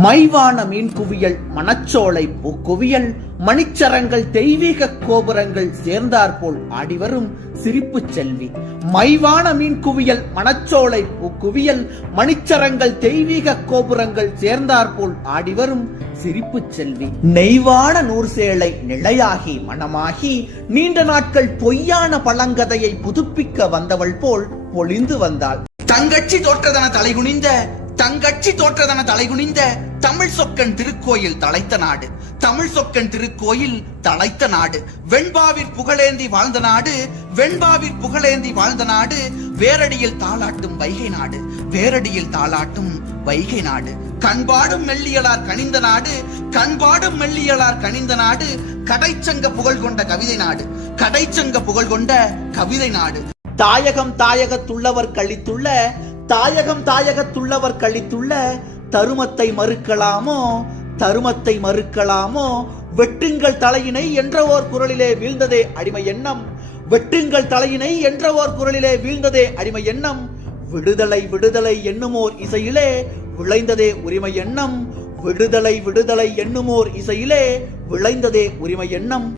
மைவான மீன் குவியல் மணச்சோலை பூக்குவியல் மணிச்சரங்கள் தெய்வீக கோபுரங்கள் சேர்ந்தாற்போல் ஆடிவரும் சிரிப்பு செல்வி. மைவான மீன் குவியல் மணச்சோலை பூக்குவியல் மணிச்சரங்கள் தெய்வீக கோபுரங்கள் சேர்ந்தாற்போல் ஆடிவரும் சிரிப்பு செல்வி. நெய்வான நூறு சேலை நிலையாகி மனமாகி நீண்ட நாட்கள் பொய்யான பழங்கதையை புதுப்பிக்க வந்தவள் போல் பொழிந்து வந்தாள். தங்கச்சி தோற்றதன தலைகுனிந்த தங்கட்சி தோற்றதன தலைகுனிந்த தமிழ் சொக்கன் திருக்கோயில் தலைத்த நாடு. தமிழ் சொக்கன் திருக்கோயில் தலைத்த நாடு. வெண்பாவிற் புகழேந்தி வாழ்ந்த நாடு வெண்பாவிற் புகழேந்தி வாழ்ந்த நாடு வேரடியில் தாளாட்டும் வைகை நாடு வேரடியில் தாளாட்டும் வைகை நாடு. கண்பாடும் மெல்லியலார் கனிந்த நாடு கண்பாடும் மெல்லியலார் கனிந்த நாடு கடைச்சங்க புகழ் கொண்ட கவிதை நாடு கடைச்சங்க புகழ் கொண்ட கவிதை நாடு. தாயகம் தாயகத்துள்ளவர் கழித்துள்ள தாயகம் தாயகத்துள்ளவர் கழித்துள்ள தருமத்தை மறுக்கலாமோ தருமத்தை மறுக்கலாமோ? வெட்டுங்கள் தலையினை என்ற ஓர் குரலிலே வீழ்ந்ததே அடிமை எண்ணம். வெட்டுங்கள் தலையினை என்ற ஓர் குரலிலே வீழ்ந்ததே அடிமை எண்ணம். விடுதலை விடுதலை என்னுமோர் இசையிலே விளைந்ததே உரிமை எண்ணம். விடுதலை விடுதலை என்னுமோர் இசையிலே விளைந்ததே உரிமை எண்ணம்.